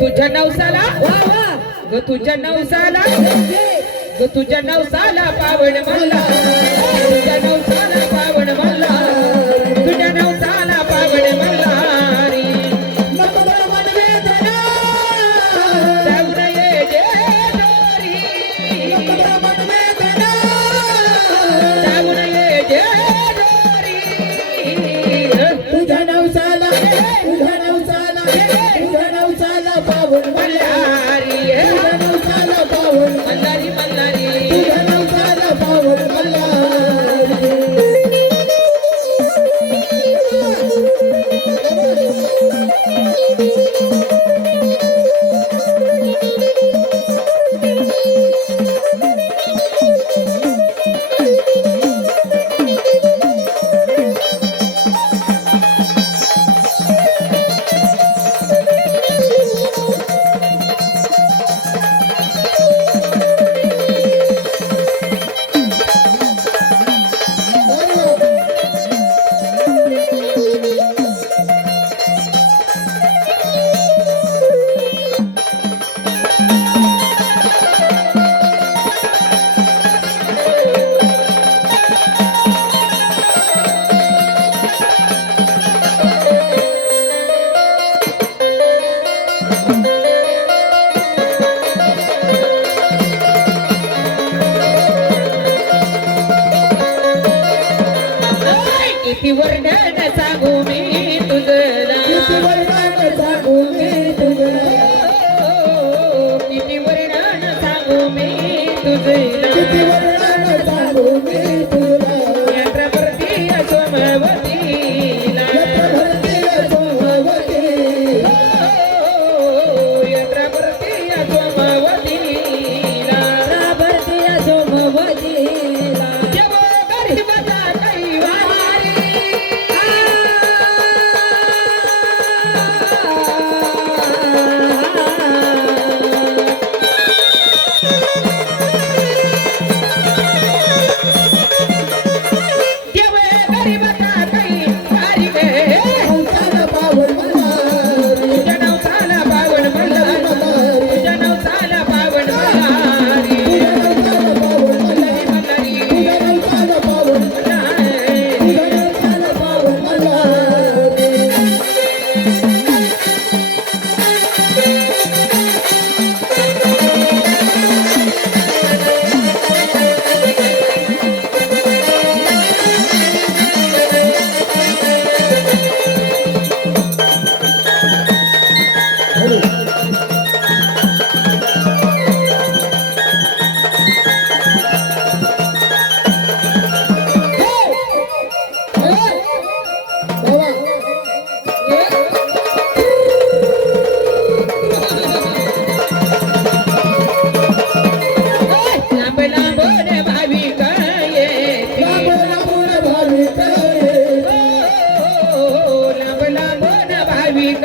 तुझ्या नवसाला ग तुझ्या नवसाला ग तुझ्या नवसाला पावन म्हणला तुझ्या नवसाला पावन म्हणला तुझ्या नवसाला पावन म्हणला जाऊन ये जे दोरी जाऊन ये जे दोरी तुझ्या नवसाला तुझ्या नवसाला तुझ्या नवसाला पावन मल्हारी तुझ्या नवसाला पावन मल्हारी मल्हारी तुझ्या नवसाला पावन मल्हारी किती वर्णन सांगू मी तुझला किती वर्णन सांगू मी तुझला किती वर्णन सांगू मी तुझला किती वर्णन सांगू मी तुला यात्रावरती सोमवतीला भरती सोमवती यात्रावरती सोमवतीला भरती सोमवतीला देवो गरीबाचा कैवारी देवो गरीबाचा कैवारी गे नवसाला पावन मल्हारी तुझ्या नवसाला पावन मल्हारी तुझ्या नवसाला पावन मल्हारी तुझ्या नवसाला पावन मल्हारी तुझ्या नवसाला पावन मल्हारी लांब लांबून भाविक येती. लांब लांबून भाविक